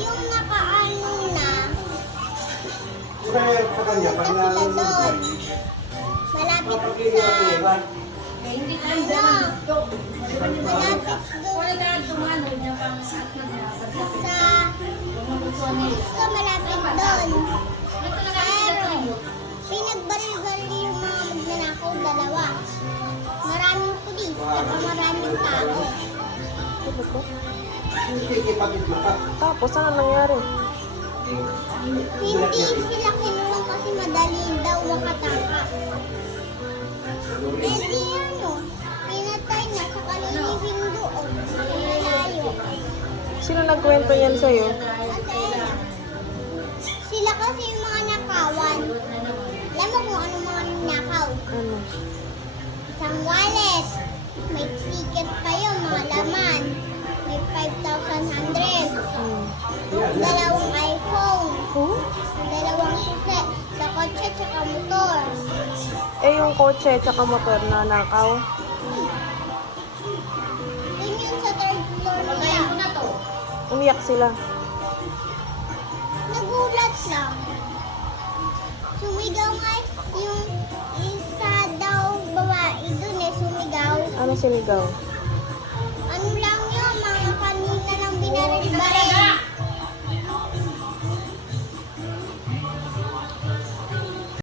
Yung nakaano na, Kaya sa kanya, pag sila doon. Malapit sa, Hindi ka ano, malapit doon sa, gusto malapit doon. Pero, pinagbaril-baril yung mga magnanakaw, dalawa. Maraming pulis, saka maraming tao. Ano to? Kikipag-itlaka. Tapos, ano nangyari? Hindi sila kinuha kasi madali daw makatangka. Eh di ano, pinatay na sa kalilibing doon, sa malayo. Sino nagkwento yan sa'yo? Kasi sila kasi yung mga nakawan. Alam mo kung ano mga nakaw? Ano? Isang wallet, may ticket pa yun, mga laman. May 5,100. Dalawang iPhone. Oh? Dalawang susi. Sa kotse tsaka motor. Eh, yung kotse tsaka motor na nakaw. Yun yung sa third floor nila. Umiyak sila. Nagulat lang. Sumigaw nga yung isa daw babae dun sumigaw. Ano sinigaw?